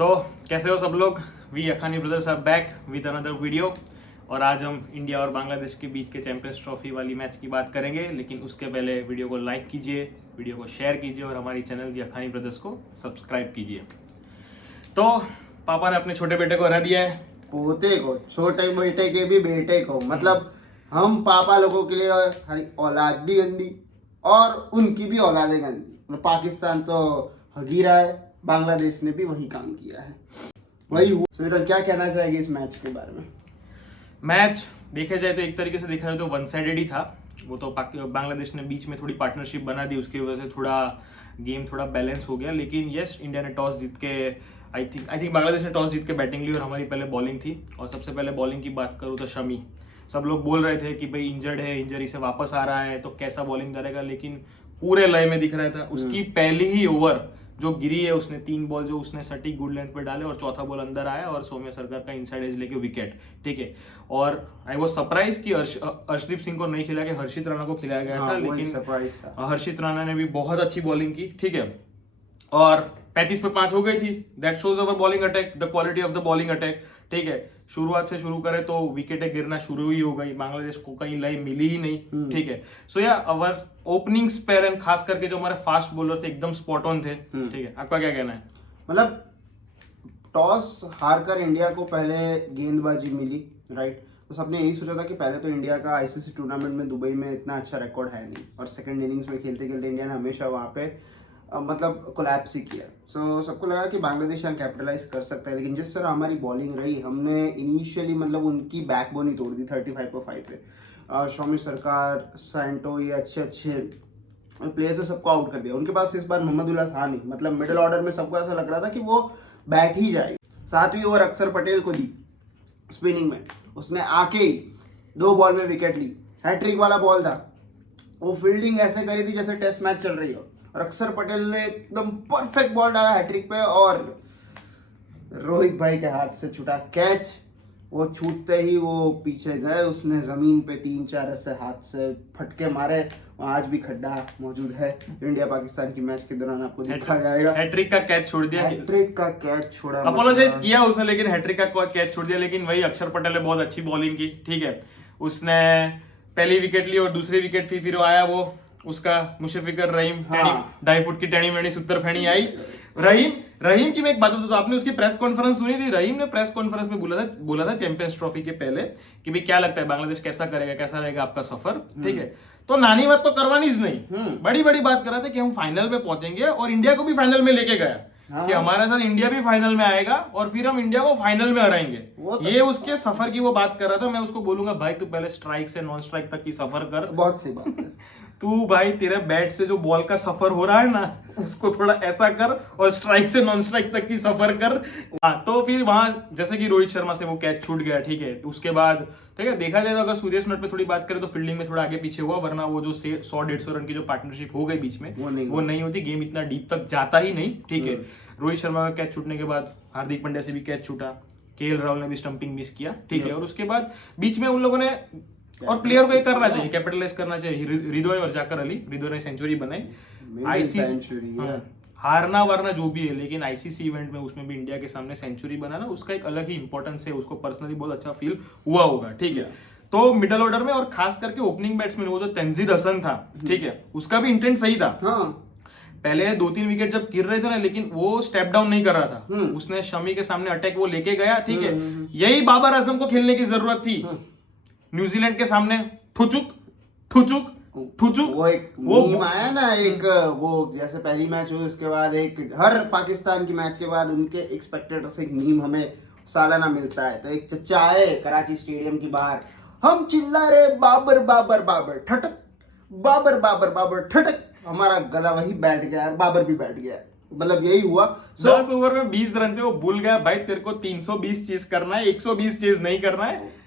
तो कैसे हो सब लोग। We Akhani brothers are back with another video. और आज हम इंडिया और बांग्लादेश के बीच के चैंपियंस ट्रॉफी वाली मैच की बात करेंगे, लेकिन उसके पहले वीडियो को लाइक कीजिए, वीडियो को शेयर कीजिए और हमारी चैनल दी अखानी ब्रदर्स को सब्सक्राइब कीजिए। तो पापा ने अपने छोटे बेटे को हरा दिया है। पोते को, छोटे बेटे के भी बेटे को, मतलब हम पापा लोगों के लिए हमारी औलाद भी गंदी और उनकी भी औलादें गंदी। मतलब पाकिस्तान तो हगीरा है, बांग्लादेश ने भी वही काम किया है, वही हुआ। सूरज क्या कहना चाहेगी इस मैच के बारे में? मैच देखा जाए तो एक तरीके से देखा जाए तो वन साइडेड ही था। वो तो बांग्लादेश ने बीच में थोड़ी पार्टनरशिप बना दी, उसकी वजह से थोड़ा गेम थोड़ा बैलेंस हो गया। लेकिन यस, इंडिया ने टॉस जीत के आई थिंक बांग्लादेश ने टॉस जीत के बैटिंग ली और हमारी पहले बॉलिंग थी। और सबसे पहले बॉलिंग की बात करूँ तो शमी, सब लोग बोल रहे थे कि भाई इंजर्ड है, इंजरी से वापस आ रहा है तो कैसा बॉलिंग करेगा, लेकिन पूरे लय में दिख रहा था। उसकी पहली ही ओवर जो गिरी है, उसने 3 बॉल जो उसने सटीक गुड लेंथ पे डाले और चौथा बॉल अंदर आया और सौम्य सरकार का इनसाइड एज लेके विकेट। ठीक है, और आई वाज सरप्राइज कि अर्शदीप सिंह को नहीं खिलाया गया, हर्षित राणा को खिलाया गया था। लेकिन हर्षित राणा ने भी बहुत अच्छी बॉलिंग की। ठीक है, और 35 पे 5 हो गई थी। That shows our bowling attack, the quality of the bowling attack. ठीक है, शुरुआत से शुरू करें तो विकेटें गिरना शुरू ही हो गई, बांग्लादेश को कहीं लय मिली ही नहीं। ठीक है, सो या अवर ओपनिंग स्पेयर एंड खास करके जो हमारे फास्ट बॉलर थे एकदम स्पॉट ऑन थे। ठीक है, आपका क्या कहना है? मतलब टॉस हारकर इंडिया को पहले गेंदबाजी मिली, राइट। तो सबने यही सोचा था कि पहले तो इंडिया का आईसीसी टूर्नामेंट में दुबई में इतना अच्छा रिकॉर्ड है नहीं, और सेकंड इनिंग्स में खेलते खेलते इंडिया ने हमेशा वहाँ पे मतलब कोलैप्स ही किया। सो सबको लगा कि बांग्लादेश यहाँ कैपिटलाइज कर सकता है, लेकिन जिस तरह हमारी बॉलिंग रही, हमने इनिशियली मतलब उनकी बैकबोन ही तोड़ दी 35/5 पे। शौमी सरकार, सैंटो, ये अच्छे प्लेयर्स से सबको आउट कर दिया। उनके पास इस बार मोहम्मदुल्लाह था नहीं, मतलब मिडिल ऑर्डर में सबको ऐसा लग रहा था कि वो बैठ ही जाएगी। 7वीं ओवर अक्षर पटेल को दी स्पिनिंग में, उसने आके ही 2 बॉल में विकेट ली। हैट्रिक वाला बॉल था, वो फील्डिंग ऐसे करी थी जैसे टेस्ट मैच चल रही हो, और अक्षर पटेल ने एकदम परफेक्ट बॉल डाला हैट्रिक पे, और रोहित भाई के हाथ से छूटा कैच। वो छूटते ही वो पीछे गए, उसने जमीन पे 3-4 ऐसे हाथ से फटके मारे। आज भी खड्डा मौजूद है। इंडिया पाकिस्तान की मैच के दौरान आपको देखा जाएगा। हैट्रिक का कैच छोड़ दिया, हैट्रिक का कैच छोड़ा, अपोलोजाइज किया उसने, लेकिन हैट्रिक का कैच छोड़ दिया। लेकिन वही अक्षर पटेल ने बहुत अच्छी बॉलिंग की। ठीक है, उसने पहली विकेट ली और दूसरी विकेट फिर आया वो उसका मुशफिकर रहीम। 2.5 फुट की टेढ़ी मेढ़ी सुत्तर फेणी आई। रहीम की मैं एक बात बताता हूं, आपने उसकी प्रेस कॉन्फ्रेंस सुनी थी? रहीम ने प्रेस कॉन्फ्रेंस में बोला था चैंपियंस ट्रॉफी के पहले कि भाई क्या लगता है बांग्लादेश कैसा करेगा, कैसा रहेगा आपका सफर। ठीक है, तो नानी बात तो करवानी ही नहीं, बड़ी बड़ी बात कर रहा था कि हम फाइनल में पहुंचेंगे और इंडिया को भी फाइनल में लेके गया कि हमारे साथ इंडिया भी फाइनल में आएगा और फिर हम इंडिया को फाइनल में हराएंगे। ये उसके सफर की वो बात कर रहा था। मैं उसको बोलूंगा भाई तू पहले स्ट्राइक से नॉन स्ट्राइक तक की सफर कर। बहुत सी बात है। तू भाई तेरे बैट से जो बॉल का सफर हो रहा है ना, उसको थोड़ा ऐसा कर और स्ट्राइक से नॉन स्ट्राइक तक की सफर कर। तो फिर वहां जैसे कि रोहित शर्मा से वो कैच छूट गया। ठीक है, उसके बाद ठीक है देखा जाए तो अगर सूर्य नट पे थोड़ी बात करें तो फील्डिंग में थोड़ा आगे पीछे हुआ, वरना वो जो 100-150 रन की जो पार्टनरशिप हो गई बीच में वो नहीं होती, गेम इतना डीप तक जाता ही नहीं। ठीक है, रोहित शर्मा का कैच छूटने के बाद हार्दिक पांड्या से भी कैच छूटा, केएल राहुल ने भी स्टंपिंग मिस किया। ठीक है, और उसके बाद बीच में उन लोगों ने और प्लेयर को ये करना चाहिए, कैपिटलाइज करना चाहिए। हृदय और जाकर अली, हृदय ने सेंचुरी बनाई। आईसीसी हारना वारना जो भी है, लेकिन आईसीसी इवेंट में उसमें भी इंडिया के सामने सेंचुरी बनाना उसका एक अलग ही इंपॉर्टेंस है, उसको पर्सनली बहुत अच्छा फील हुआ होगा। ठीक है, तो मिडिल ऑर्डर में और खास करके ओपनिंग बैट्समैन वो जो तंजीद हसन था, ठीक है, उसका भी इंटेंट सही था। पहले 2-3 विकेट जब गिर रहे थे ना, लेकिन वो स्टेप डाउन नहीं कर रहा था, उसने शमी के सामने अटैक वो लेके गया। ठीक है, यही बाबर आजम को खेलने की जरूरत थी न्यूजीलैंड के सामने। ठुचुक वो एक मीम आया ना, एक वो जैसे पहली मैच हुई उसके बाद एक हर पाकिस्तान की मैच के बाद उनके एक्सपेक्टेड से एक मीम हमें सालाना मिलता है। तो एक चच्चा आए कराची स्टेडियम के बाहर, हम चिल्ला रहे बाबर बाबर बाबर ठटक, बाबर बाबर बाबर ठटक, हमारा गला वही बैठ गया और बाबर भी बैठ गया। मतलब यही हुआ। 10 ओवर में 20 रन थे, वो भूल गया भाई तेरे को 320 चेज करना है, 120 चेज नहीं करना है।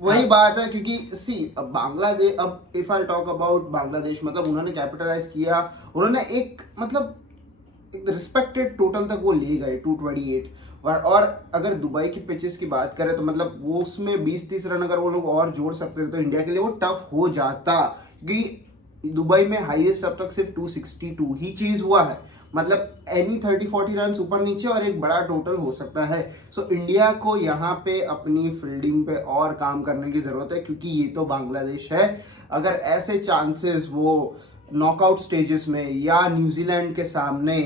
वही बात है, क्योंकि अब बांग्लादेश, अब if I talk about Bangladesh, मतलब उन्होंने कैपिटलाइज किया, उन्होंने एक मतलब एक रिस्पेक्टेड टोटल तक वो ले गए 228। और अगर दुबई की पिचेस की बात करें तो मतलब वो उसमें 20-30 रन अगर वो लोग और जोड़ सकते थे तो इंडिया के लिए वो टफ हो जाता, क्योंकि दुबई में हाईएस्ट अब तक सिर्फ 262 ही चीज हुआ है। मतलब एनी 30-40 रन ऊपर नीचे और एक बड़ा टोटल हो सकता है। सो इंडिया को यहाँ पे अपनी फील्डिंग पे और काम करने की जरूरत है, क्योंकि ये तो बांग्लादेश है। अगर ऐसे चांसेस वो नॉकआउट स्टेजेस में या न्यूजीलैंड के सामने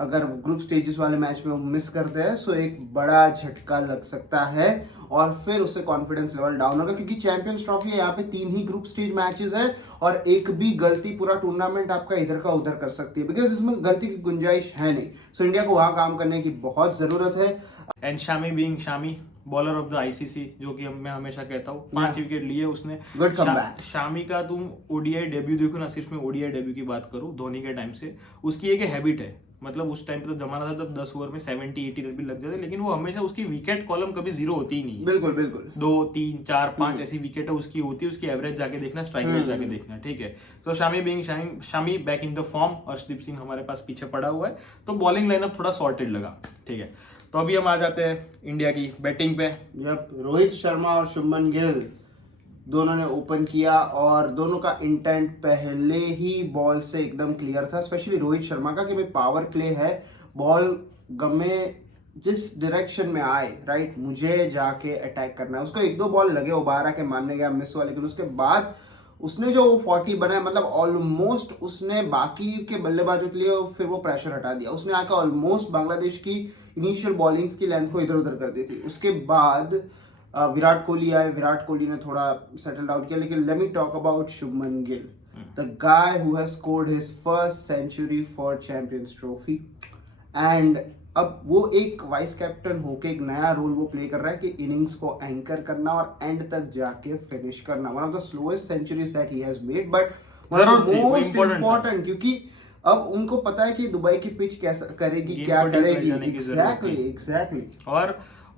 अगर ग्रुप स्टेजेस वाले मैच में वो मिस करते हैं, सो एक बड़ा झटका लग सकता है और फिर उससे कॉन्फिडेंस लेवल डाउन होगा, क्योंकि चैंपियंस ट्रॉफी है, यहाँ पे 3 ही ग्रुप स्टेज मैचेस है और एक भी गलती पूरा टूर्नामेंट आपका इधर का उधर कर सकती है, बिकॉज इसमें गलती की गुंजाइश है नहीं। सो इंडिया को वहाँ काम करने की बहुत जरूरत है। And Shami being Shami, bowler of the ICC, जो कि मैं हमेशा कहता हूँ, 5 विकेट लिए उसने। Good comeback. शामी का तुम ओडीआई डेब्यू देखो ना, सिर्फ मैं ओडीआई डेब्यू की बात करूँ धोनी के टाइम से, उसकी एक हैबिट है, मतलब उस टाइम पे तो जमाना था तब 10 ओवर में 70-80 रन भी लग जाते, लेकिन वो हमेशा उसकी विकेट कॉलम कभी जीरो होती ही नहीं है। बिल्कुल बिल्कुल 2 3 4 5 ऐसी विकेट है उसकी होती है, उसकी एवरेज जाके देखना, स्ट्राइक रेट जाके देखना, ठीक है। तो Shami being Shami back in the form, Arshdeep Singh हमारे पास पीछे पड़ा हुआ है, तो बॉलिंग लाइनअप थोड़ा सॉर्टेड लगा, ठीक है। तो अभी हम आ जाते हैं इंडिया की बैटिंग पे। जब रोहित शर्मा और शुभमन गिल दोनों ने ओपन किया और दोनों का इंटेंट पहले ही बॉल से एकदम क्लियर था, स्पेशली रोहित शर्मा का, कि भाई पावर प्ले है, बॉल गमे जिस डायरेक्शन में आए, राइट, मुझे जाके अटैक करना है। उसको 1-2 बॉल लगे, उबारा के मारने गया, मिस हुआ, लेकिन उसके बाद उसने जो 40 बनाया, मतलब ऑलमोस्ट उसने बाकी के बल्लेबाजों के लिए फिर वो प्रेशर हटा दिया। उसने आकर ऑलमोस्ट बांग्लादेश की इनिशियल बॉलिंग की लेंथ को इधर उधर कर दी थी। उसके बाद विराट कोहली आए, विराट कोहली ने थोड़ा सेटल आउट किया, लेकिन let me talk about Shubman Gill, the guy who has scored his first century for champions trophy, and अब वो एक वाइस कैप्टन होके एक नया रोल वो प्ले कर रहा है कि इनिंग्स को एंकर करना और एंड तक जाके फिनिश करना। One of the slowest centuries that he has made, but most important, क्योंकि अब उनको पता है कि दुबई की पिच कैसा करेगी, क्या करेगी। एग्जैक्टली।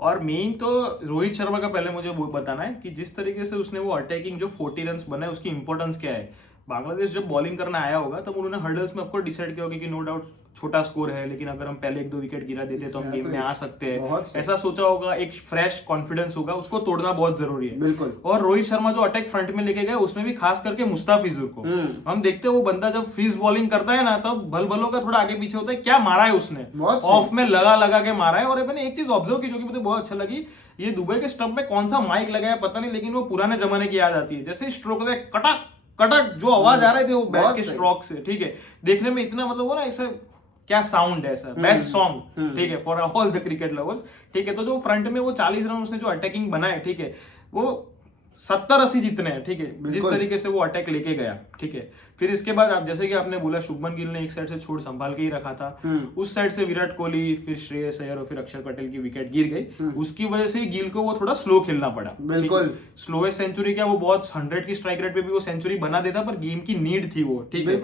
और मेन तो रोहित शर्मा का पहले मुझे वो बताना है कि जिस तरीके से उसने वो अटैकिंग जो 40 रन बनाए, उसकी इंपॉर्टेंस क्या है। बांग्लादेश जब बॉलिंग करना आया होगा तब उन्होंने हर्डल्स में ऑफकोर्स डिसाइड किया होगा कि नो डाउट छोटा स्कोर है, लेकिन अगर हम पहले 1-2 विकेट गिरा देते तो हम गेम में आ सकते हैं, ऐसा सोचा होगा, एक फ्रेश कॉन्फिडेंस होगा, उसको तोड़ना बहुत जरूरी है। बिल्कुल। और रोहित शर्मा जो अटैक फ्रंट में लेके गए, उसमें भी खास करके मुस्ताफिजुर को हम देखते हैं, वो बंदा जब फ्रीज बॉलिंग करता है ना, तब भल का थोड़ा आगे पीछे होता है, क्या मारा है उसने, ऑफ में लगा के मारा है। और मैंने एक चीज ऑब्जर्व की जो कि मुझे बहुत अच्छा लगी, ये दुबई के स्टंप में कौन सा माइक लगाया पता नहीं, लेकिन वो पुराने जमाने की याद आती है, जैसे स्ट्रोक कटक कटक जो आवाज आ रहे थे वो बैट के स्ट्रोक से, ठीक है, देखने में इतना मतलब वो ना ऐसा क्या साउंड है, ऐसा बेस्ट सॉन्ग, ठीक है, for all the cricket lovers, ठीक है। तो जो फ्रंट में वो 40 रन उसने जो अटैकिंग बनाए, ठीक है, वो 70-80 जितने हैं, ठीक है, जिस तरीके से वो अटैक लेके गया, ठीक है। फिर इसके बाद आप जैसे कि आपने बोला, शुभमन गिल ने एक साइड से छोड़ संभाल के ही रखा था, उस साइड से विराट कोहली, फिर श्रेयस अय्यर और फिर अक्षर पटेल की विकेट गिर गई, उसकी वजह से गिल को वो थोड़ा स्लो खेलना पड़ा। बिल्कुल स्लोएस्ट सेंचुरी क्या, वो बहुत 100 की स्ट्राइक रेट पे भी वो सेंचुरी बना देता, पर गेम की नीड थी वो, ठीक है।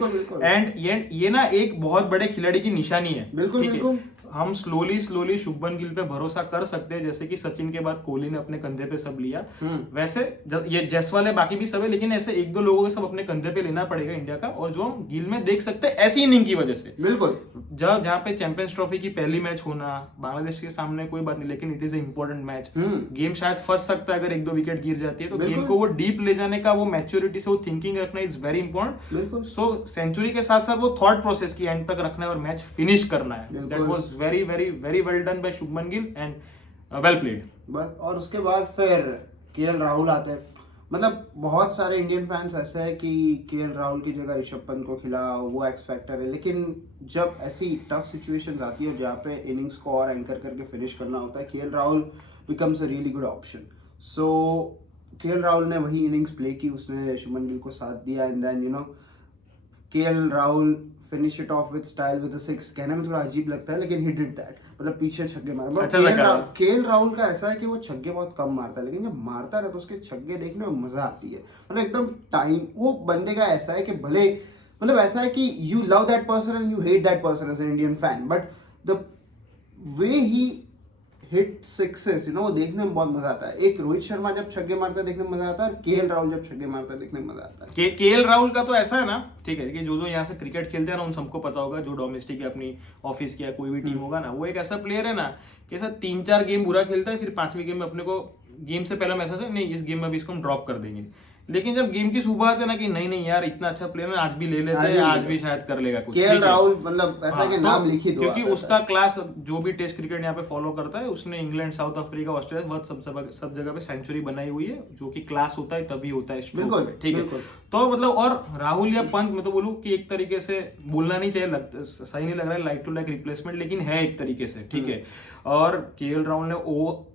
एंड ये ना एक बहुत बड़े खिलाड़ी की निशानी है, बिल्कुल। हम स्लोली शुभमन गिल पे भरोसा कर सकते हैं, जैसे कि सचिन के बाद कोहली ने अपने कंधे पे सब लिया, वैसे ये जायसवाल है, बाकी भी सब है, लेकिन ऐसे 1-2 लोगों के सब अपने कंधे पे लेना पड़ेगा इंडिया का, और जो हम गिल में देख सकते हैं ऐसी इनिंग की वजह से। बिल्कुल। जहाँ पे चैंपियंस ट्रॉफी की पहली मैच होना, बांग्लादेश के सामने कोई बात नहीं, लेकिन it is a important match, game शायद फंस सकता है अगर 1-2 विकेट गिर जाती है, तो गेम को वो डीप ले जाने का वो मैच्योरिटी से वो थिंकिंग रखना is very important. So century के साथ साथ वो थॉट प्रोसेस की एंड तक रखना है और मैच फिनिश करना है। That was very very very well done by Shubman Gill and well played. बस, और उसके बाद फिर केएल राहुल आते हैं। मतलब बहुत सारे इंडियन फैंस ऐसे हैं कि केएल राहुल की जगह ऋषभ पंत को खिलाओ, वो एक्स फैक्टर है, लेकिन जब ऐसी टफ सिचुएशंस आती है जहाँ पे इनिंग्स को और एंकर करके फिनिश करना होता है, KL Rahul becomes a really good option. So KL Rahul ने वही इनिंग्स प्ले की, उसने शुभमन गिल को साथ दिया, and then KL Rahul finish it off with style with a 6। कहने में थोड़ा अजीब लगता है, लेकिन ही डिड दैट, मतलब पीछे छक्के मारे। बट केएल राहुल का ऐसा है कि वो छक्के बहुत कम मारता है, लेकिन जब मारता है तो उसके छक्के देखने में मजा आती है, मतलब एकदम टाइम। वो बंदे का ऐसा है कि भले मतलब ऐसा है कि you love that person and you hate that person as an Indian fan, but the way he hit sixes, वो देखने में बहुत मजा आता है। एक रोहित शर्मा जब छक्के मारता है देखने में मजा आता है, केएल राहुल जब छक्के मारता है देखने में मजा आता है। केएल राहुल का तो ऐसा है ना, ठीक है, कि जो यहाँ से क्रिकेट खेलते हैं ना, उन सबको पता होगा, जो डोमेस्टिक या अपनी ऑफिस की या कोई भी टीम होगा ना, वो एक ऐसा प्लेयर है ना कि ऐसा 3-4 गेम बुरा खेलता है, फिर 5वीं गेम में अपने को गेम से पहले मैसेज है नहीं, इस गेम में भी इसको हम ड्रॉप कर देंगे, लेकिन जब गेम की सुबह आते ना कि नहीं यार इतना अच्छा प्लेयर है, आज भी ले लेते हैं, आज भी शायद कर लेगा कुछ, केएल ठीक है। राहुल मतलब ऐसा हाँ, कि तो नाम लिख ही दो क्योंकि आप ऐसा। उसका क्लास जो भी टेस्ट क्रिकेट यहाँ पे फॉलो करता है, उसने इंग्लैंड, साउथ अफ्रीका, ऑस्ट्रेलिया बहुत सब जगह पे सेंचुरी बनाई हुई है, जो कि क्लास होता है तभी होता है स्ट्रोक बिल्कुल, पे, ठीक है। बिल्कुल। तो मतलब और राहुल या पंत, मैं तो बोलूँ कि एक तरीके से बोलना नहीं चाहिए, सही नहीं लग रहा है लाइक टू लाइक रिप्लेसमेंट, लेकिन है एक तरीके से, ठीक है। और केएल राहुल ने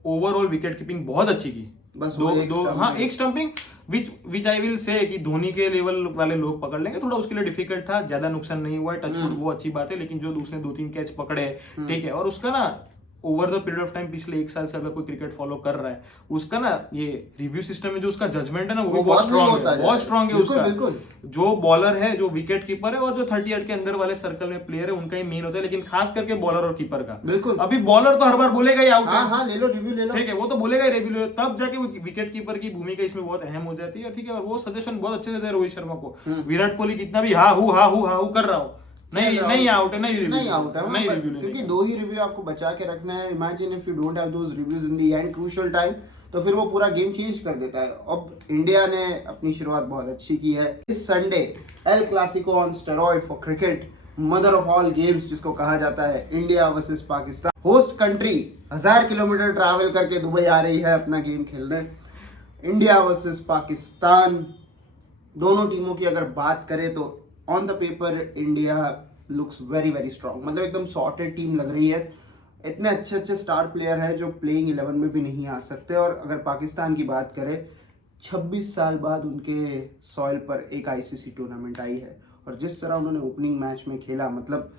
ओवरऑल विकेट कीपिंग बहुत अच्छी की, बस दो वो एक दो stump हाँ में। एक stumping which I will say कि धोनी के लेवल वाले लोग पकड़ लेंगे, थोड़ा उसके लिए डिफिकल्ट था, ज्यादा नुकसान नहीं हुआ है, टचवुड, वो अच्छी बात है। लेकिन जो उसने 2-3 कैच पकड़े, ठीक है, और उसका ना over the period of time पिछले 1 साल से अगर कोई क्रिकेट फॉलो कर रहा है, उसका ना ये रिव्यू सिस्टम में जो उसका जजमेंट है ना, वो भी बहुत स्ट्रांग है, बहुत स्ट्रांग है उसका। जो बॉलर है, जो विकेट कीपर है, और जो 38 के अंदर वाले सर्कल में प्लेयर है, उनका ही मेन होता है, लेकिन खास करके बॉलर और कीपर का। बिल्कुल। अभी बॉलर तो हर बार बोलेगा ही आउट है, हाँ ले लो रिव्यू ले लो, ठीक है, वो तो बोलेगा ही रिव्यू, तब जाके विकेट कीपर की भूमिका इसमें बहुत अहम हो जाती है, ठीक है। और वो सजेशन बहुत अच्छे से दे रोहित शर्मा को, विराट कोहली कितना भी हा हु कर रहा हो, नहीं आउट है, नहीं आउट है, नहीं रिव्यू, क्योंकि 2 ही रिव्यू आपको बचा के रखना है। Imagine if you don't have those reviews in the end crucial time, तो फिर वो पूरा गेम चेंज कर देता है। अब इंडिया ने अपनी शुरुआत बहुत अच्छी की है। इस Sunday El Clasico on steroid for cricket, mother of all games जिसको कहा जाता है, India versus Pakistan. Host country 1000 kilometre travel करके दुबई आ रही है अपना गेम खेलने। इंडिया वर्सेस पाकिस्तान, दोनों टीमों की अगर बात करें तो on the paper India looks very very strong, मतलब एकदम सॉर्टेड टीम लग रही है। इतने अच्छे अच्छे स्टार प्लेयर हैं जो प्लेइंग 11 में भी नहीं आ सकते। और अगर पाकिस्तान की बात करें, 26 साल बाद उनके सॉइल पर एक आईसीसी टूर्नामेंट आई है, और जिस तरह उन्होंने ओपनिंग मैच में खेला, मतलब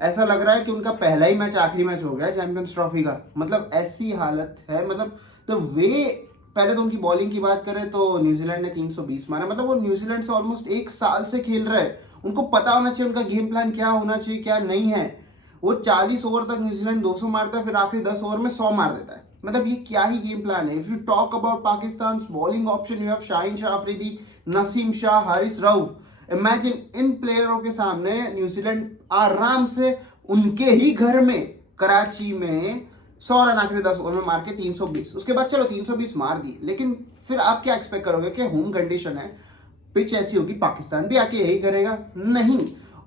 ऐसा लग रहा है कि उनका पहला ही मैच आखिरी मैच हो गया चैंपियंस ट्रॉफी का। मतलब ऐसी हालत है, मतलब तो वे पहले तो उनकी बॉलिंग की बात करें तो न्यूजीलैंड ने 320 मारा, मतलब वो न्यूजीलैंड से ऑलमोस्ट 1 साल से खेल रहे हैं। उनको पता होना चाहिए उनका गेम प्लान क्या होना चाहिए, क्या नहीं है। वो 40 ओवर तक न्यूजीलैंड 200 मारता है, फिर आखिरी 10 ओवर में 100 मार देता है। मतलब ये क्या ही गेम प्लान है। If you talk about Pakistan bowling option, you have Shaheen Shah Afridi, Naseem Shah, Haris Rauf. Imagine इन प्लेयरों के सामने न्यूजीलैंड आराम से उनके ही घर में कराची में 100 रन आखिरी 10 ओवर में मार के 320। उसके बाद चलो 320 मार दिए, लेकिन फिर आप क्या एक्सपेक्ट करोगे कि होम कंडीशन है, पिच ऐसी होगी, पाकिस्तान भी आके यही करेगा? नहीं,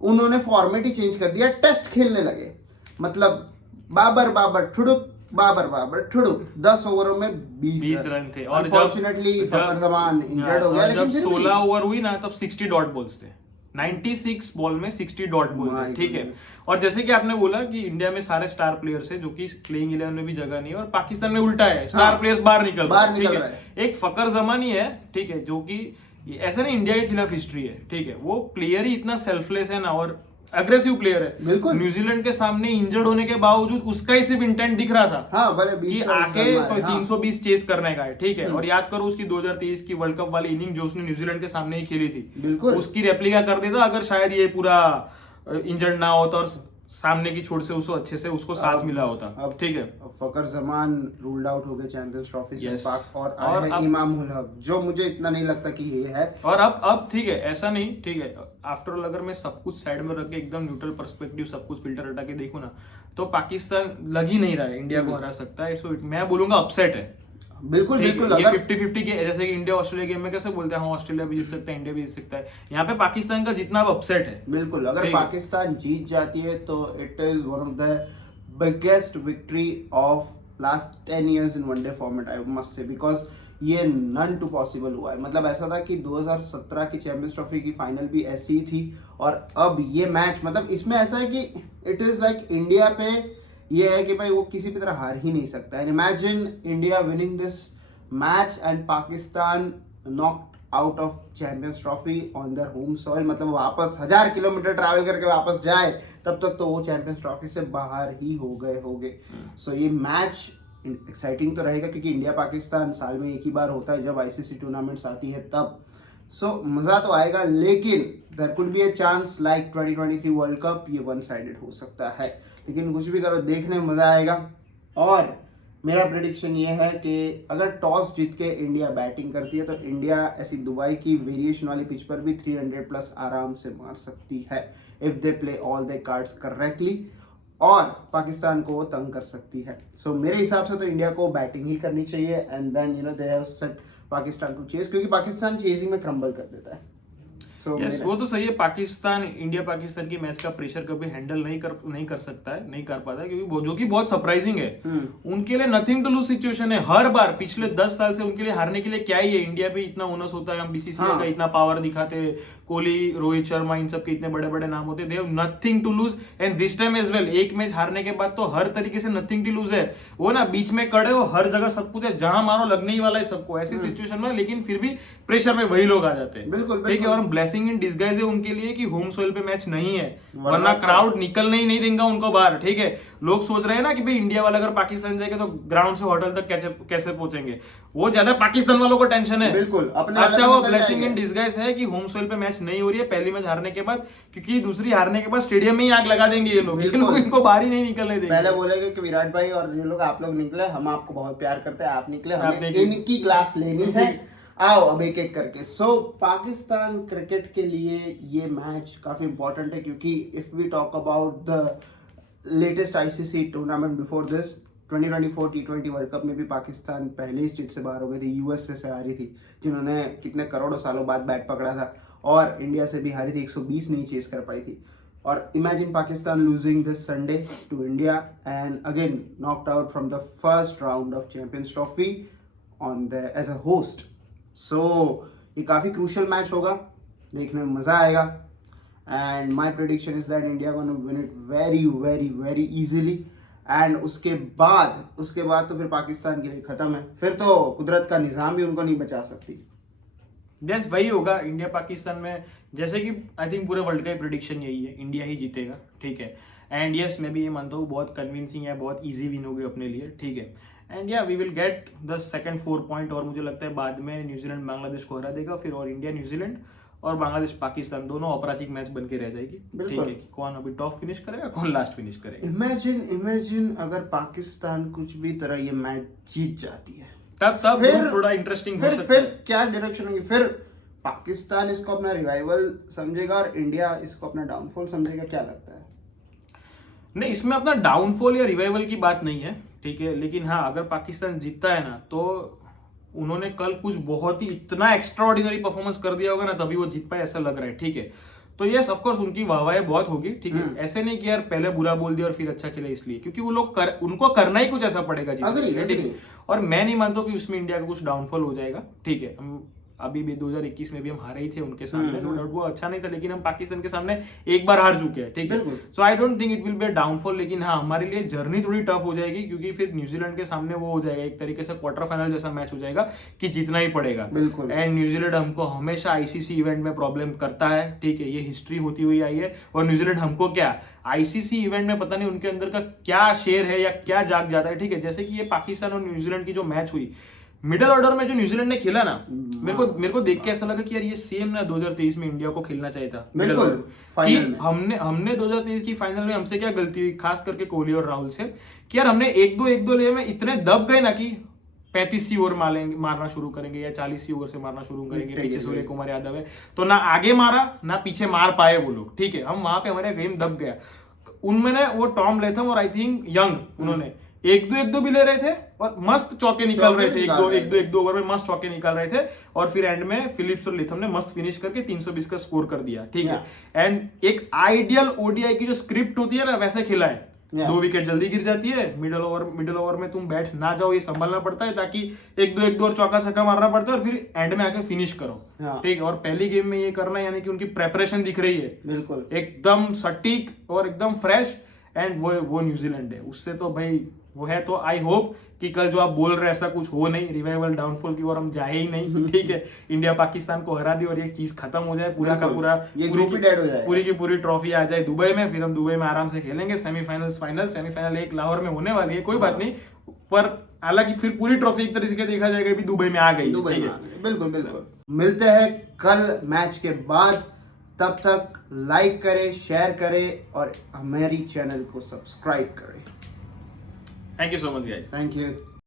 उन्होंने फॉर्मेट ही चेंज कर दिया, टेस्ट खेलने लगे। मतलब बाबर ठुडुक 10 ओवरों में 20 रन थे। और अनफॉर्चुनेटली फखर जमान इंजर्ड हो गया, लेकिन जब 16 ओवर हुई ना, तब 60 डॉट बॉल्स थे, 96 बॉल में 60 डॉट बॉल थे, ठीक है। और जैसे कि आपने बोला कि इंडिया में सारे स्टार प्लेयर्स हैं, जो कि प्लेइंग 11 में भी जगह नहीं है, और पाकिस्तान में उल्टा है, स्टार प्लेयर्स बाहर निकल रहे हैं। एक फकर जमान ही है, ठीक है, जो कि ऐसा नहीं इंडिया के खिलाफ हिस्ट्री है, ठीक है, वो प्लेयर ही इतना सेल्फलेस है ना, और अग्रेसिव प्लेयर है। बिल्कुल। न्यूजीलैंड के सामने इंजर्ड होने के बावजूद उसका ही सिर्फ इंटेंट दिख रहा था, हाँ, भले कि आके तो 320 चेस करने का है, ठीक है। और याद करो उसकी 2023 की वर्ल्ड कप वाली इनिंग जो उसने न्यूजीलैंड के सामने ही खेली थी, बिल्कुल उसकी रेप्लिका कर देता अगर शायद ये पूरा इंजर्ड ना होता और सामने की छोर से उसको अच्छे से उसको साथ मिला होता। अब ठीक है, फकर जमान रूल्ड आउट हो गए चैंपियंस ट्रॉफी से, Yes. और अब इमाम उल हक, जो मुझे इतना नहीं लगता कि ये है। और अब ठीक है, ऐसा नहीं, ठीक है, आफ्टर ऑल अगर मैं सब कुछ साइड में रख के एकदम न्यूट्रल पर्सपेक्टिव सब कुछ फिल्टर हटा के देखूं ना, तो पाकिस्तान लग ही नहीं रहा है इंडिया को हरा सकता है। सो मैं बोलूंगा अपसेट है। बिल्कुल बिल्कुल, ये 50-50 के, जैसे कि इंडिया ऑस्ट्रेलिया गेम में कैसे बोलते हैं, हाँ ऑस्ट्रेलिया भी जीत सकता है, इंडिया भी जीत सकता है, यहाँ पे पाकिस्तान का जितना अपसेट है। बिल्कुल, अगर पाकिस्तान जीत जाती है तो it is one of the biggest victory of last 10 years in one day format, I must say, because ये नन टू पॉसिबल हुआ है। मतलब ऐसा था कि 2017 की चैंपियंस ट्रॉफी की फाइनल भी ऐसी ही थी, और अब ये मैच, मतलब इसमें ऐसा है कि इट इज लाइक इंडिया पे ये है कि भाई वो किसी भी तरह हार ही नहीं सकता है। Imagine India winning this match and Pakistan knocked out of Champions Trophy on their home soil, मतलब वापस 1000 किलोमीटर ट्रैवल करके वापस जाए, तब तक तो वो चैंपियंस ट्रॉफी से बाहर ही हो गए। सो ये मैच एक्साइटिंग तो रहेगा, क्योंकि इंडिया पाकिस्तान साल में एक ही बार होता है जब आईसीसी टूर्नामेंट्स आती है तब। सो मज़ा तो आएगा, लेकिन there could be a chance like 2023 world cup, ये वन साइडेड हो सकता है। लेकिन कुछ भी करो, देखने में मज़ा आएगा। और मेरा प्रेडिक्शन ये है कि अगर टॉस जीत के इंडिया बैटिंग करती है तो इंडिया ऐसी दुबई की वेरिएशन वाली पिच पर भी 300 प्लस आराम से मार सकती है, if they play all the cards correctly, और पाकिस्तान को वो तंग कर सकती है। सो मेरे हिसाब से तो इंडिया को बैटिंग ही करनी चाहिए, and then they have set Pakistan to chase, क्योंकि पाकिस्तान चेजिंग में क्रम्बल कर देता है। So, यस वो तो सही है। पाकिस्तान इंडिया पाकिस्तान की मैच का प्रेशर कभी हैंडल नहीं कर सकता है, नहीं कर पाता है, क्योंकि जो कि बहुत सरप्राइजिंग है। उनके लिए नथिंग टू लूज सिचुएशन है हर बार। पिछले 10 साल से उनके लिए हारने के लिए क्या ही है। इंडिया पे इतना ओनस होता है, हम बीसीसीआई का इतना पावर दिखाते, कोहली, रोहित शर्मा, इन सब के इतने बड़े बड़े नाम होते, they have nothing to lose and this time as well. एक मैच हारने के बाद तो हर तरीके से नथिंग टू लूज है। वो ना बीच में खड़े हो, हर जगह सब कुछ है, जहां मारो लगने ही वाला है सबको, ऐसी सिचुएशन में, लेकिन फिर भी प्रेशर में वही लोग आ जाते हैं। बिल्कुल ठीक है, और ब्लेसिंग इन डिस्गाइज है उनके लिए कि होम सोइल पे मैच नहीं है, वरना क्राउड निकलने ही नहीं देगा उनको बाहर। ठीक है, लोग सोच रहे हैं ना कि भाई इंडिया वाला अगर पाकिस्तान जाएगा तो ग्राउंड से होटल तक कैसे पहुंचेंगे, वो ज्यादा पाकिस्तान वालों को टेंशन है। बिल्कुल अच्छा, वो ब्लेसिंग इन डिस्गाइज है कि होम सोइल पे मैच नहीं हो रही है पहली मैच हारने के बाद, क्योंकि दूसरी हारने के बाद स्टेडियम में ही आग लगा देंगे ये लोग, इनको बाहर ही नहीं निकलने देंगे। पहले बोलेंगे कि विराट भाई और ये लोग, आप लोग निकले, हम आपको बहुत प्यार करते हैं, आप निकले, हमें इनकी क्लास लेनी है, आओ अब एक एक करके। सो पाकिस्तान क्रिकेट के लिए ये मैच काफी इंपॉर्टेंट है, क्योंकि if we talk about the latest ICC tournament before this 2024 T20 world cup में भी पाकिस्तान पहले ही स्टेज से बाहर हो गई थी, यूएसए से हारी थी, जिन्होंने कितने करोड़ों सालों बाद बैट पकड़ा था, और इंडिया से भी हारी थी, 120 नहीं चेस कर पाई थी। और imagine Pakistan losing this Sunday to India and again knocked out from the first round of Champions Trophy on the edge a host. So ये काफ़ी क्रूशियल मैच होगा, देखने में मज़ा आएगा, and my prediction is that India gonna win it very very very easily. And उसके बाद तो फिर पाकिस्तान के लिए ख़त्म है, फिर तो कुदरत का निज़ाम भी उनको नहीं बचा सकती। यस वही होगा इंडिया पाकिस्तान में, जैसे कि आई थिंक पूरे वर्ल्ड का ही प्रेडिक्शन यही है, इंडिया ही जीतेगा। ठीक है, एंड यस मैं भी ये मानता हूँ बहुत कन्विंसिंग है, बहुत इजी विन होगी अपने लिए। ठीक है, एंड या we will get the second 4 point, और मुझे लगता है बाद में न्यूजीलैंड बांग्लादेश को हरा देगा, फिर और इंडिया न्यूजीलैंड और बांग्लादेश पाकिस्तान दोनों अपराजिक मैच बन के रह जाएगी। ठीक है, कि कौन अभी टॉप फिनिश करेगा, कौन लास्ट फिनिश करेगा। इमेजिन अगर पाकिस्तान कुछ भी तरह ये मैच जीत जाती है, तब फिर थोड़ा इंटरेस्टिंग हो सकता है। फिर क्या डायरेक्शन होगी, फिर पाकिस्तान इसको अपना रिवाइवल समझेगा और इंडिया इसको अपना डाउनफॉल समझेगा, क्या लगता है? नहीं, इसमें अपना डाउनफॉल या रिवाइवल की बात नहीं है। ठीक है, लेकिन हाँ अगर पाकिस्तान जीतता है ना, तो उन्होंने कल कुछ बहुत ही इतना एक्स्ट्राऑर्डिनरी परफॉर्मेंस कर दिया होगा ना, तभी वो जीत पाए ऐसा लग रहा है। ठीक है, तो यस ऑफ कोर्स उनकी वाहवाही बहुत होगी। ठीक है, ऐसे नहीं कि यार पहले बुरा बोल दिया और फिर अच्छा खेला, इसलिए क्योंकि वो लोग उनको करना ही कुछ ऐसा पड़ेगा जी। और मैं नहीं मानता कि उसमें इंडिया का कुछ डाउनफॉल हो जाएगा। ठीक है, हम अभी भी 2021 में भी हम हारे ही थे उनके सामने, नो डाउट वो अच्छा नहीं था, लेकिन हम पाकिस्तान के सामने एक बार हार चुके हैं। ठीक है, so I don't think it will be a downfall, लेकिन हाँ हमारे लिए जर्नी थोड़ी टफ हो जाएगी, क्योंकि फिर न्यूजीलैंड के सामने वो हो जाएगा एक तरीके से क्वार्टर फाइनल जैसा मैच हो जाएगा कि जीतना ही पड़ेगा। एंड न्यूजीलैंड हमको हमेशा आईसीसी इवेंट में प्रॉब्लम करता है। ठीक है, ये हिस्ट्री होती हुई आई है, और न्यूजीलैंड हमको क्या आईसीसी इवेंट में पता नहीं उनके अंदर का क्या शेर है या क्या जाग जाता है। ठीक है, जैसे कि ये पाकिस्तान और न्यूजीलैंड की जो मैच हुई मिडिल ऑर्डर में, जो न्यूजीलैंड ने खेला ना, मेरे को देख के ऐसा लगा कि यार ये सेम ना 2023 में इंडिया को खेलना चाहिए था मिडिल ऑर्डर, कि हमने 2023 की फाइनल में हमसे क्या गलती हुई, खास करके कोहली और राहुल से, कि यार हमने एक दो ले में इतने दब गए ना कि 35 ओवर मारना शुरू करेंगे या 40 ओवर से मारना शुरू करेंगे। पीछे सूर्य कुमार यादव है, तो ना आगे मारा ना पीछे मार पाए वो लोग। ठीक है, हम वहां पे हमारे गेम दब गया। उनमें वो टॉम लेथम और आई थिंक यंग, उन्होंने एक दो भी ले रहे थे और मस्त चौके निकाल रहे थे, एक दो ओवर में मस्त चौके निकाल रहे थे, और फिर एंड में फिलिप्स और लेथम ने मस्त फिनिश करके 320 का स्कोर कर दिया। ठीक है, एंड एक आइडियल ओडीआई की जो स्क्रिप्ट होती है ना, वैसे खिला है। 2 विकेट जल्दी गिर जाती है, मिडिल ओवर में तुम बैठ ना जाओ, ये संभालना पड़ता है, ताकि एक दो और चौका छक्का मारना पड़ता है, और फिर एंड में आके फिनिश करो। ठीक है, और पहली गेम में ये करना, यानी कि उनकी प्रेपरेशन दिख रही है बिल्कुल एकदम सटीक और एकदम फ्रेश, एंड वो न्यूजीलैंड है, उससे तो भाई वो है। तो आई होप कि कल जो आप बोल रहे हैं ऐसा कुछ हो नहीं, रिवाइवल डाउनफॉल की ओर हम जाए ही नहीं। ठीक है, इंडिया पाकिस्तान को हरा दी और ये चीज खत्म हो जाए, पूरा का पूरा पूरी की पूरी ट्रॉफी आ जाए दुबई में, फिर हम दुबई में आराम से खेलेंगे सेमीफाइनल एक लाहौर में होने वाली है, कोई बात नहीं, पर हालांकि फिर पूरी ट्रॉफी एक तरीके से देखा जाएगा भी दुबई में आ गई। बिल्कुल। मिलते हैं कल मैच के बाद, तब तक लाइक करें, शेयर करें और हमारी चैनल को सब्सक्राइब करें। Thank you so much, guys. Thank you.